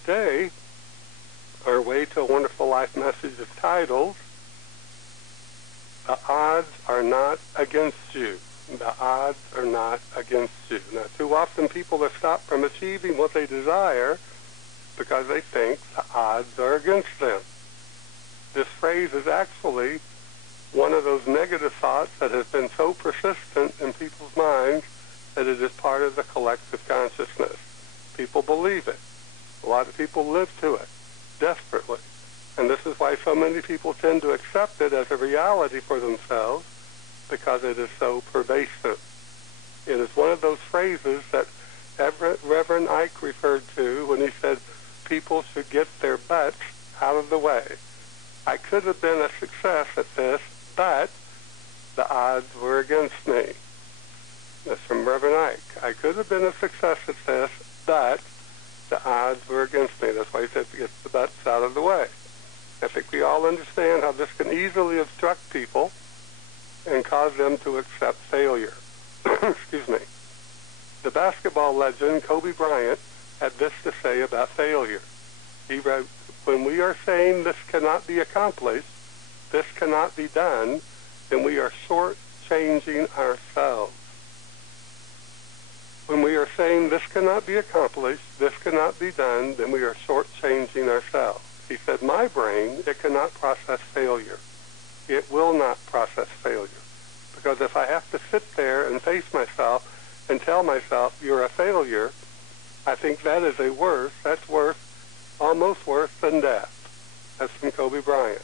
today, our Way to a Wonderful Life message is titled, The Odds Are Not Against You. The odds are not against you. Now, too often people are stopped from achieving what they desire because they think the odds are against them. This phrase is actually one of those negative thoughts that has been so persistent in people's minds that it is part of the collective consciousness. People believe it. A lot of people live to it desperately. And this is why so many people tend to accept it as a reality for themselves, because it is so pervasive. It is one of those phrases that Reverend Ike referred to when he said people should get their butts out of the way. I could have been a success at this, but the odds were against me. That's from Reverend Ike. I could have been a success at this, but the odds were against me. That's why he said to get the butts out of the way. I think we all understand how this can easily obstruct people and cause them to accept failure. Excuse me. The basketball legend Kobe Bryant had this to say about failure. He wrote, "When we are saying this cannot be accomplished, this cannot be done, then we are short-changing ourselves." When we are saying this cannot be accomplished, this cannot be done, then we are short-changing ourselves. He said, my brain, it cannot process failure. It will not process failure. Because if I have to sit there and face myself and tell myself, you're a failure, I think that is that's worse, almost worse than death. That's from Kobe Bryant.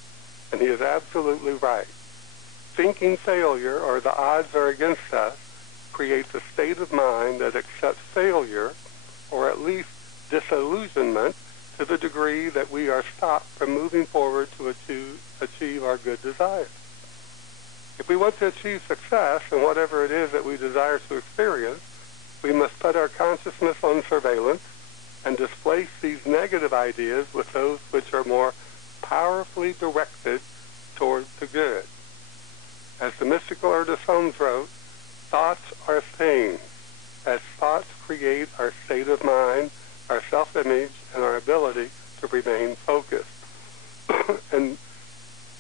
And he is absolutely right. Thinking failure, or the odds are against us, creates a state of mind that accepts failure, or at least disillusionment, to the degree that we are stopped from moving forward to achieve our good desires. If we want to achieve success in whatever it is that we desire to experience, we must put our consciousness on surveillance and displace these negative ideas with those which are more powerfully directed toward the good. As the mystical artist Holmes wrote, thoughts are things. As thoughts create our state of mind, our self-image, and our ability to remain focused. And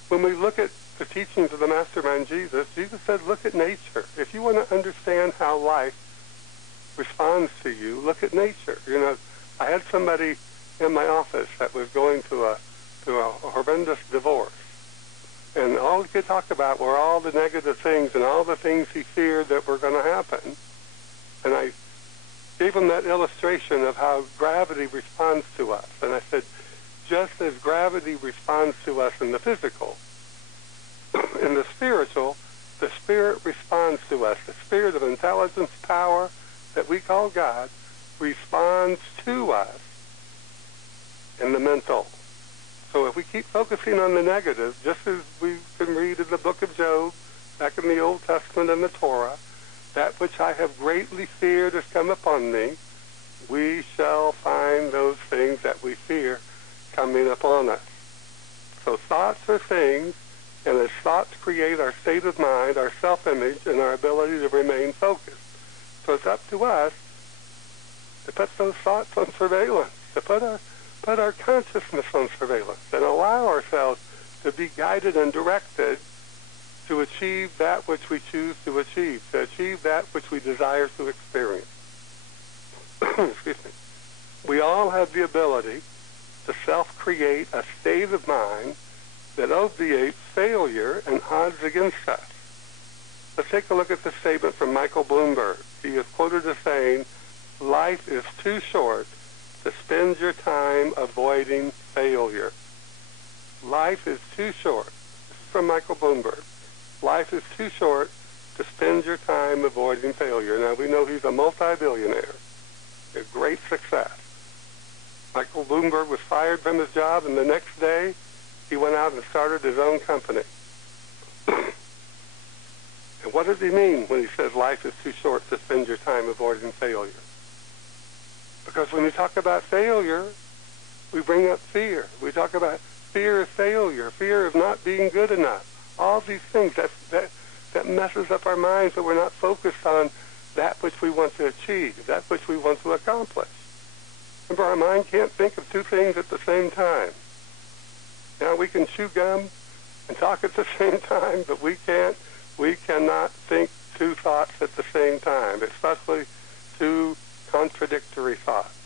when we look at the teachings of the Mastermind Jesus, Jesus said, look at nature. If you want to understand how life responds to you, look at nature. You know, I had somebody in my office that was going to a horrendous divorce. And all he could talk about were all the negative things and all the things he feared that were going to happen. And I gave him that illustration of how gravity responds to us. And I said, just as gravity responds to us in the physical, in the spiritual, the Spirit responds to us. The Spirit of intelligence, power that we call God responds to us in the mental. So if we keep focusing on the negative, just as we can read in the book of Job, back in the Old Testament and the Torah, that which I have greatly feared has come upon me, we shall find those things that we fear coming upon us. So thoughts are things, and as thoughts create our state of mind, our self-image, and our ability to remain focused. So it's up to us to put those thoughts on surveillance, to put our consciousness on surveillance, and allow ourselves to be guided and directed to achieve that which we choose to achieve that which we desire to experience. Excuse me. We all have the ability to self-create a state of mind that obviates failure and odds against us. Let's take a look at this statement from Michael Bloomberg. He is quoted as saying, life is too short to spend your time avoiding failure. Life is too short. This is from Michael Bloomberg. Life is too short to spend your time avoiding failure. Now, we know he's a multi-billionaire, a great success. Michael Bloomberg was fired from his job, and the next day, he went out and started his own company. And what does he mean when he says life is too short to spend your time avoiding failure? Because when we talk about failure, we bring up fear. We talk about fear of failure, fear of not being good enough. All these things that messes up our minds, so we're not focused on that which we want to achieve, that which we want to accomplish. Remember, our mind can't think of two things at the same time. Now, we can chew gum and talk at the same time, but we cannot think two thoughts at the same time, especially two contradictory thoughts.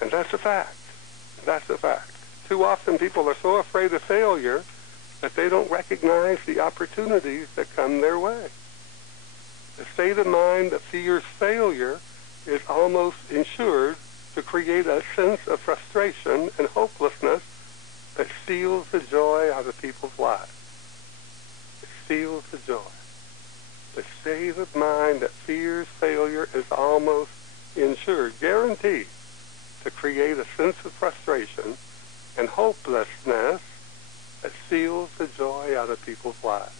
And that's a fact. That's a fact. Too often people are so afraid of failure that they don't recognize the opportunities that come their way. The state of mind that fears failure is almost ensured to create a sense of frustration and hopelessness that steals the joy out of people's lives. It steals the joy. The state of mind that fears failure is almost ensured, guaranteed, to create a sense of frustration and hopelessness that steals the joy out of people's lives.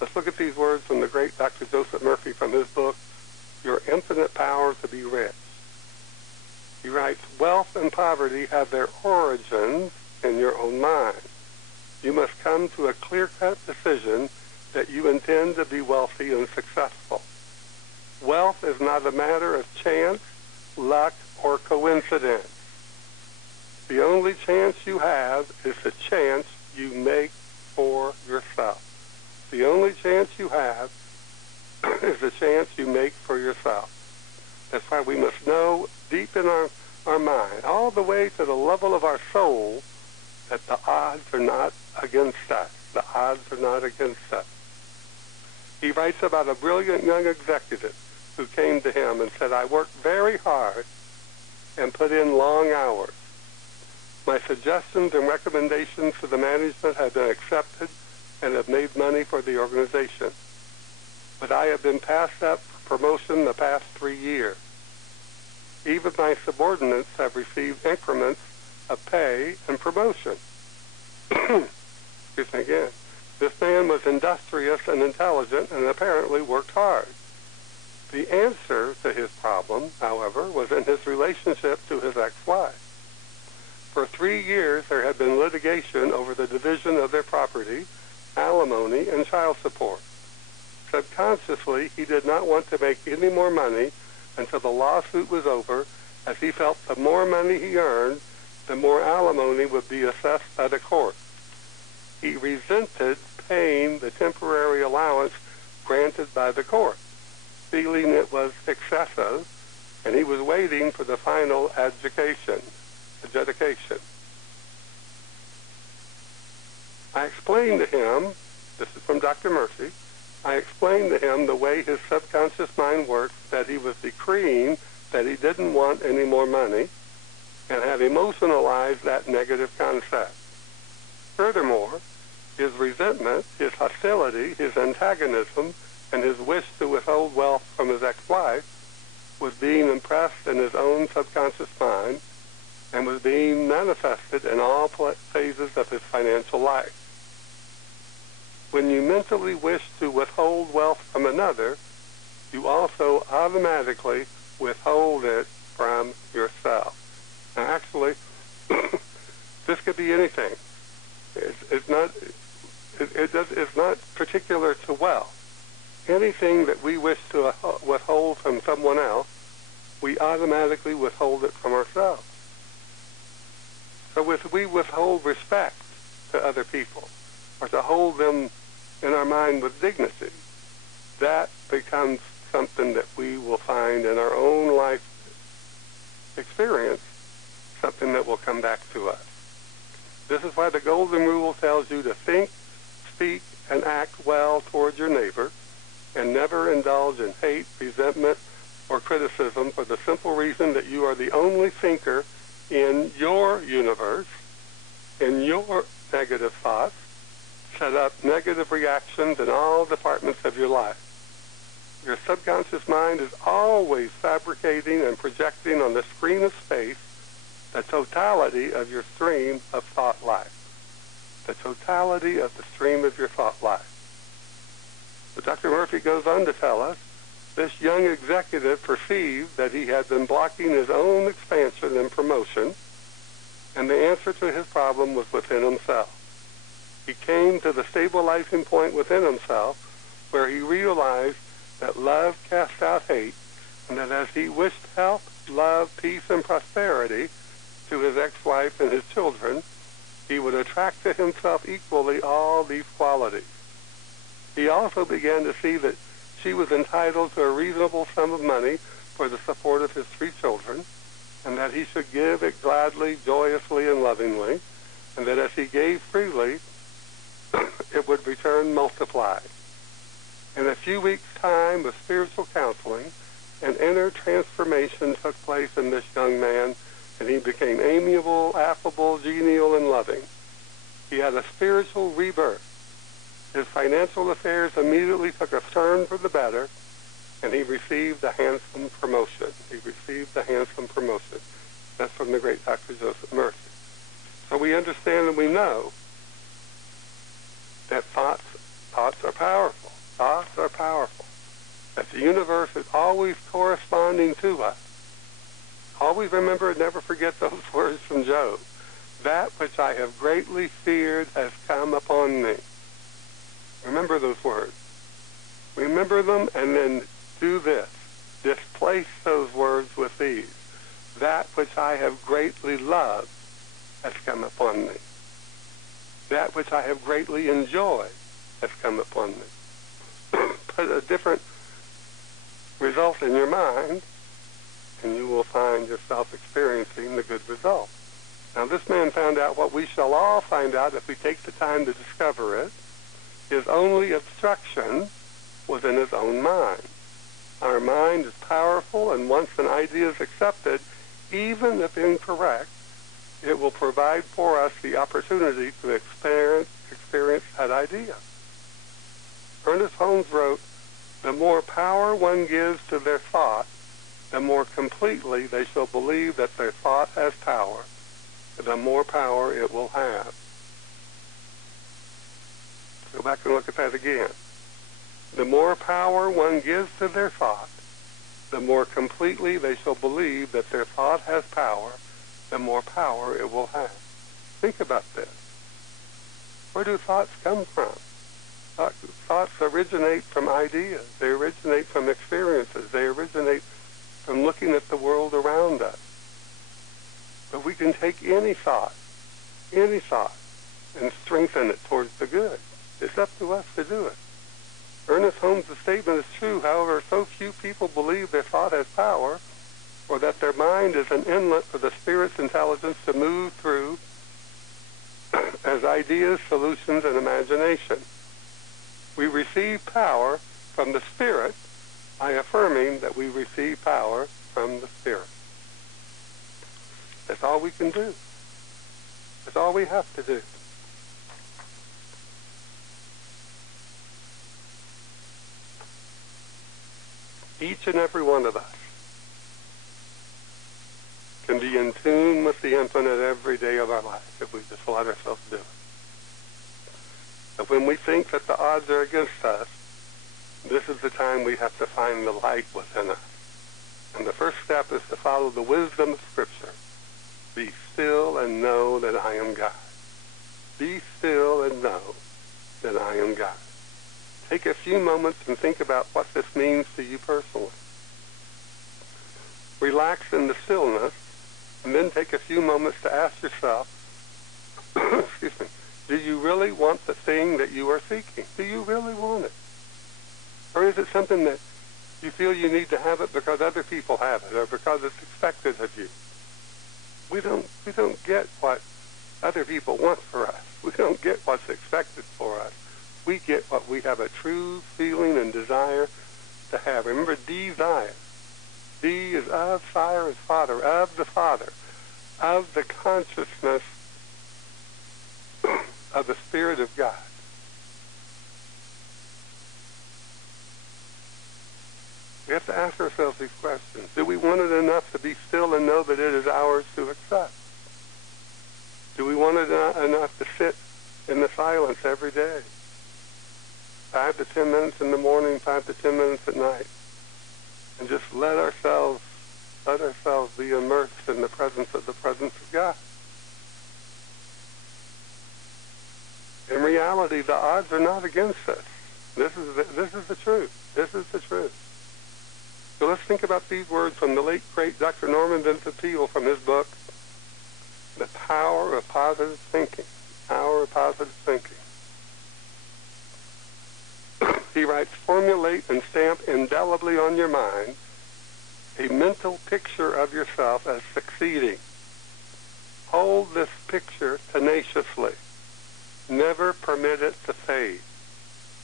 Let's look at these words from the great Dr. Joseph Murphy from his book, Your Infinite Power to Be Rich. He writes, wealth and poverty have their origins in your own mind. You must come to a clear-cut decision that you intend to be wealthy and successful. Wealth is not a matter of chance, luck, or coincidence. The only chance you have is the chance you make for yourself. The only chance you have is the chance you make for yourself. That's why we must know deep in our mind, all the way to the level of our soul, that the odds are not against us. The odds are not against us. He writes about a brilliant young executive who came to him and said, I worked very hard and put in long hours. My suggestions and recommendations to the management have been accepted and have made money for the organization. But I have been passed up for promotion the past 3 years. Even my subordinates have received increments of pay and promotion. Excuse me again. This man was industrious and intelligent and apparently worked hard. The answer to his problem, however, was in his relationship to his ex-wife. For 3 years, there had been litigation over the division of their property, alimony, and child support. Subconsciously, he did not want to make any more money until the lawsuit was over, as he felt the more money he earned, the more alimony would be assessed by the court. He resented paying the temporary allowance granted by the court, feeling it was excessive, and he was waiting for the final adjudication. I explained to him, this is from Dr. Murphy, I explained to him the way his subconscious mind works, that he was decreeing that he didn't want any more money, and had emotionalized that negative concept. Furthermore, his resentment, his hostility, his antagonism, and his wish to withhold wealth from his ex-wife was being impressed in his own subconscious mind and was being manifested in all phases of his financial life. When you mentally wish to withhold wealth from another, you also automatically withhold it from yourself. Now, actually, this could be anything. It's not particular to wealth. Anything that we wish to withhold from someone else, we automatically withhold it from ourselves. So if we withhold respect to other people, or to hold them in our mind with dignity, that becomes something that we will find in our own life experience, something that will come back to us. This is why the Golden Rule tells you to think, speak, and act well toward your neighbor, and never indulge in hate, resentment, or criticism, for the simple reason that you are the only thinker in your universe, in your negative thoughts, set up negative reactions in all departments of your life. Your subconscious mind is always fabricating and projecting on the screen of space the totality of your stream of thought life. The totality of the stream of your thought life. But Dr. Murphy goes on to tell us, this young executive perceived that he had been blocking his own expansion and promotion, and the answer to his problem was within himself. He came to the stabilizing point within himself where he realized that love casts out hate, and that as he wished health, love, peace, and prosperity to his ex-wife and his children, he would attract to himself equally all these qualities. He also began to see that she was entitled to a reasonable sum of money for the support of his 3 children, and that he should give it gladly, joyously, and lovingly, and that as he gave freely, it would return multiplied. In a few weeks' time of spiritual counseling, an inner transformation took place in this young man, and he became amiable, affable, genial, and loving. He had a spiritual rebirth. His financial affairs immediately took a turn for the better, and he received a handsome promotion. That's from the great Dr. Joseph Murphy. So we understand and we know that thoughts are powerful. Thoughts are powerful. That the universe is always corresponding to us. Always remember and never forget those words from Job. That which I have greatly feared has come upon me. Remember those words. Remember them and then do this. Displace those words with these. That which I have greatly loved has come upon me. That which I have greatly enjoyed has come upon me. Put a different result in your mind, and you will find yourself experiencing the good result. Now, this man found out what we shall all find out if we take the time to discover it. His only obstruction was in his own mind. Our mind is powerful, and once an idea is accepted, even if incorrect, it will provide for us the opportunity to experience that idea. Ernest Holmes wrote, "The more power one gives to their thought, the more completely they shall believe that their thought has power, the more power it will have." Go back and look at that again. The more power one gives to their thought, the more completely they shall believe that their thought has power, the more power it will have. Think about this. Where do thoughts come from? Thoughts originate from ideas. They originate from experiences. They originate from looking at the world around us. But we can take any thought, and strengthen it towards the good. It's up to us to do it. Ernest Holmes' statement is true. However, so few people believe their thought has power, or that their mind is an inlet for the spirit's intelligence to move through as ideas, solutions, and imagination. We receive power from the spirit by affirming that we receive power from the spirit. That's all we can do. That's all we have to do. Each and every one of us can be in tune with the infinite every day of our life if we just let ourselves do it. But when we think that the odds are against us, this is the time we have to find the light within us. And the first step is to follow the wisdom of Scripture. Be still and know that I am God. Be still and know that I am God. Take a few moments and think about what this means to you personally. Relax in the stillness, and then take a few moments to ask yourself, excuse me, do you really want the thing that you are seeking? Do you really want it? Or is it something that you feel you need to have it because other people have it, or because it's expected of you? We don't get what other people want for us. We don't get what's expected for us. We get what we have a true feeling and desire to have. Remember, desire. D is of, sire is father, of the consciousness of the Spirit of God. We have to ask ourselves these questions. Do we want it enough to be still and know that it is ours to accept? Do we want it enough to sit in the silence every day? 5 to 10 minutes in the morning, 5 to 10 minutes at night. And just let ourselves be immersed in the presence of God. In reality, the odds are not against us. This is the truth. This is the truth. So let's think about these words from the late, great Dr. Norman Vincent Peale from his book, The Power of Positive Thinking. Power of Positive Thinking. He writes, formulate and stamp indelibly on your mind a mental picture of yourself as succeeding. Hold this picture tenaciously. Never permit it to fade.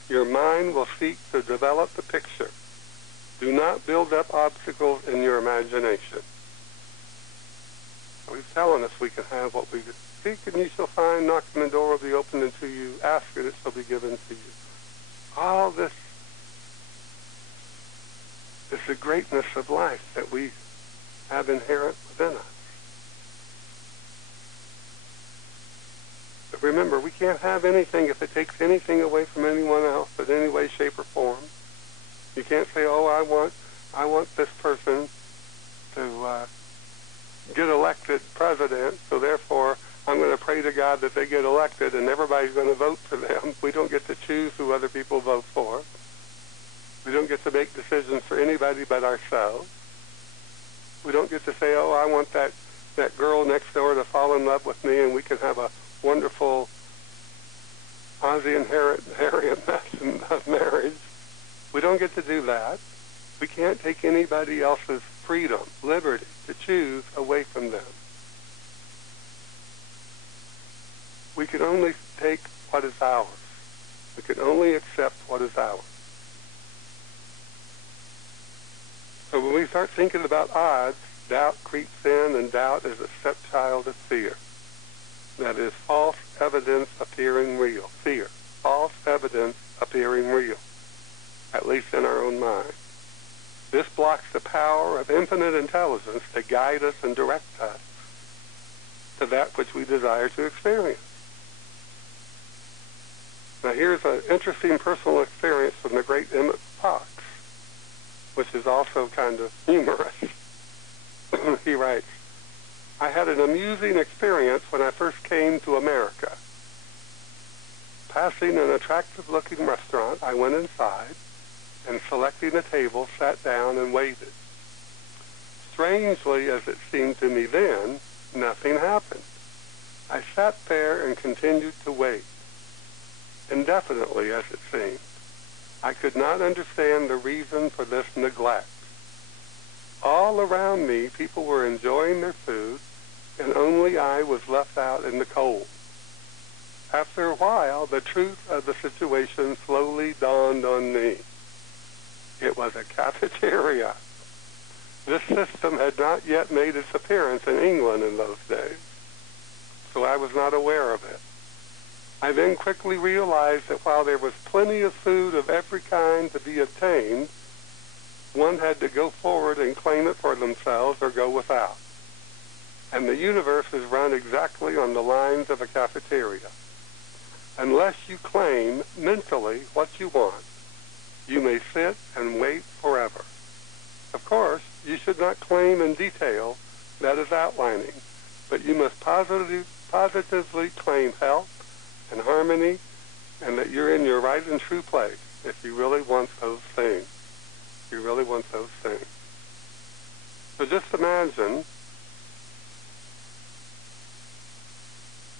Your mind will seek to develop the picture. Do not build up obstacles in your imagination. So he's telling us we can have what we seek, and you shall find. Knock, and the door will be opened unto you. Ask, and it shall be given to you. All this is the greatness of life that we have inherent within us. But remember, we can't have anything if it takes anything away from anyone else in any way, shape, or form. You can't say, oh, I want this person to get elected president, so therefore I'm going to pray to God that they get elected and everybody's going to vote for them. We don't get to choose who other people vote for. We don't get to make decisions for anybody but ourselves. We don't get to say, oh, I want that girl next door to fall in love with me and we can have a wonderful Ozzie and Harriet marriage. We don't get to do that. We can't take anybody else's freedom, liberty, to choose away from them. We can only take what is ours. We can only accept what is ours. So when we start thinking about odds, doubt creeps in, and doubt is a stepchild of fear. That is false evidence appearing real. Fear. False evidence appearing real. At least in our own mind. This blocks the power of infinite intelligence to guide us and direct us to that which we desire to experience. Now here's an interesting personal experience from the great Emmett Fox, which is also kind of humorous. He writes, I had an amusing experience when I first came to America. Passing an attractive-looking restaurant, I went inside and, selecting a table, sat down and waited. Strangely as it seemed to me then, nothing happened. I sat there and continued to wait. Indefinitely, as it seemed. I could not understand the reason for this neglect. All around me, people were enjoying their food, and only I was left out in the cold. After a while, the truth of the situation slowly dawned on me. It was a cafeteria. This system had not yet made its appearance in England in those days, so I was not aware of it. I then quickly realized that while there was plenty of food of every kind to be obtained, one had to go forward and claim it for themselves or go without. And the universe is run exactly on the lines of a cafeteria. Unless you claim mentally what you want, you may sit and wait forever. Of course, you should not claim in detail, that is outlining, but you must positively claim health and harmony, and that you're in your right and true place if you really want those things. You really want those things. So just imagine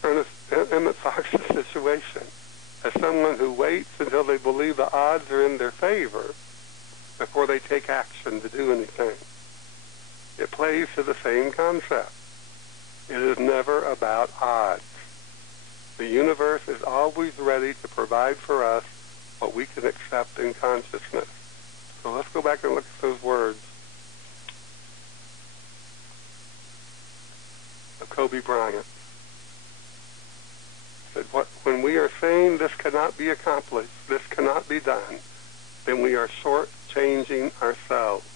Emmett Fox's situation as someone who waits until they believe the odds are in their favor before they take action to do anything. It plays to the same concept. It is never about odds. The universe is always ready to provide for us what we can accept in consciousness. So let's go back and look at those words of Kobe Bryant. He said, when we are saying this cannot be accomplished, this cannot be done, then we are short-changing ourselves.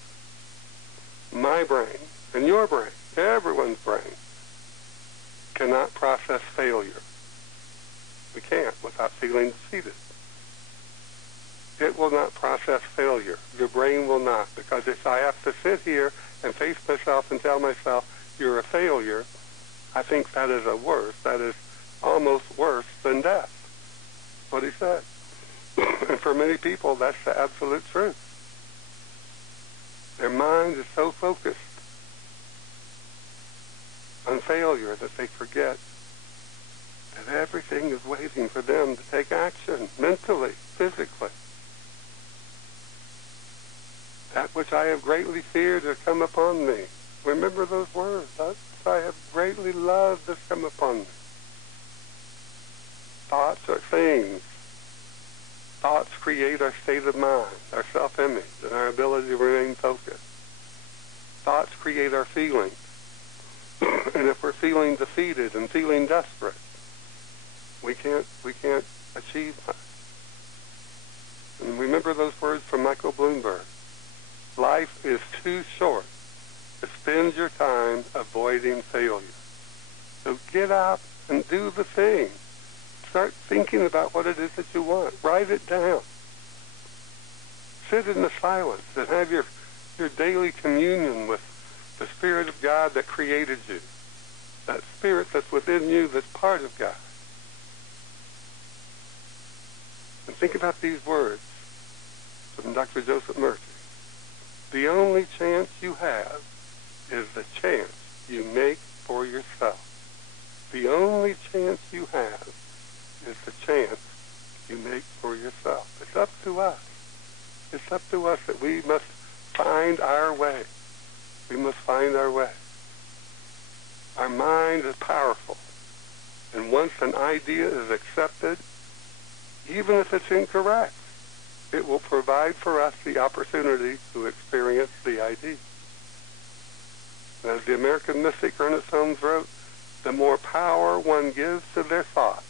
My brain and your brain, everyone's brain, cannot process failure. We can't without feeling defeated. It will not process failure. Your brain will not, because if I have to sit here and face myself and tell myself you're a failure, I think that is that is almost worse than death. That's what he said. And for many people, that's the absolute truth. Their mind is so focused on failure that they forget that everything is waiting for them to take action, mentally, physically. That which I have greatly feared has come upon me. Remember those words. That which I have greatly loved has come upon me. Thoughts are things. Thoughts create our state of mind, our self-image, and our ability to remain focused. Thoughts create our feelings. And if we're feeling defeated and feeling desperate, we can't achieve much. And remember those words from Michael Bloomberg. Life is too short to spend your time avoiding failure. So get up and do the thing. Start thinking about what it is that you want. Write it down. Sit in the silence and have your daily communion with the Spirit of God that created you. That Spirit that's within you that's part of God. And think about these words from Dr. Joseph Murphy. The only chance you have is the chance you make for yourself. The only chance you have is the chance you make for yourself. It's up to us. It's up to us that we must find our way. We must find our way. Our mind is powerful. And once an idea is accepted, even if it's incorrect, it will provide for us the opportunity to experience the idea. And as the American mystic Ernest Holmes wrote, the more power one gives to their thought,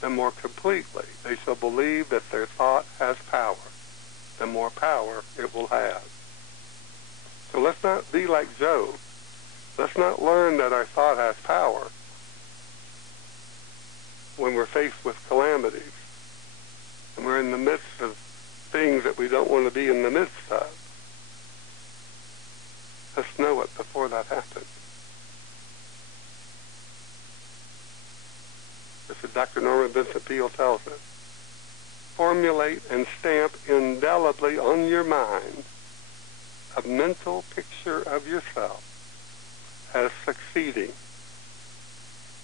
the more completely they shall believe that their thought has power, the more power it will have. So let's not be like Job. Let's not learn that our thought has power when we're faced with calamities and we're in the midst of things that we don't want to be in the midst of. Let's know it before that happens. Just as Dr. Norman Vincent Peale tells us, formulate and stamp indelibly on your mind a mental picture of yourself as succeeding.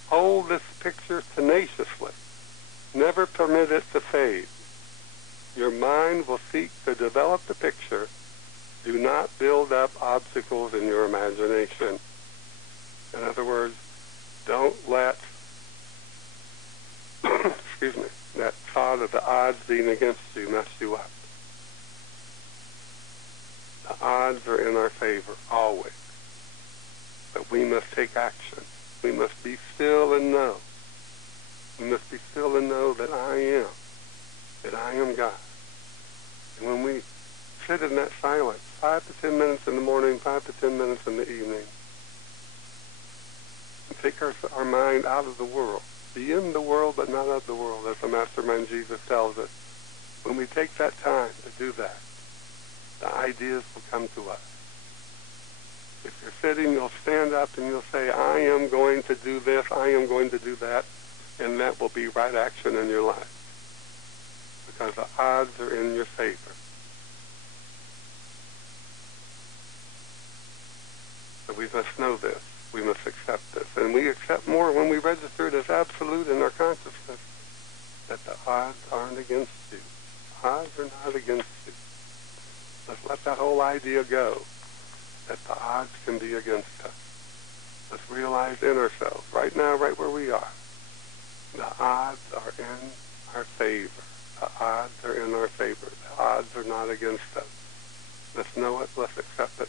Hold this picture tenaciously. Never permit it to fade. Your mind will seek to develop the picture. Do not build up obstacles in your imagination. In other words, don't let that thought of the odds being against you mess you up. The odds are in our favor, always. But we must take action. We must be still and know. We must be still and know that I am God. And when we sit in that silence, 5 to 10 minutes in the morning, 5 to 10 minutes in the evening, and take our mind out of the world, be in the world but not of the world, as the Mastermind Jesus tells us. When we take that time to do that, the ideas will come to us. If you're sitting, you'll stand up and you'll say, I am going to do this, I am going to do that, and that will be right action in your life. Because the odds are in your favor. So we must know this. We must accept this. And we accept more when we register it as absolute in our consciousness, that the odds aren't against you. The odds are not against you. Let's let that whole idea go, that the odds can be against us. Let's realize in ourselves, right now, right where we are, the odds are in our favor. The odds are in our favor. The odds are not against us. Let's know it. Let's accept it.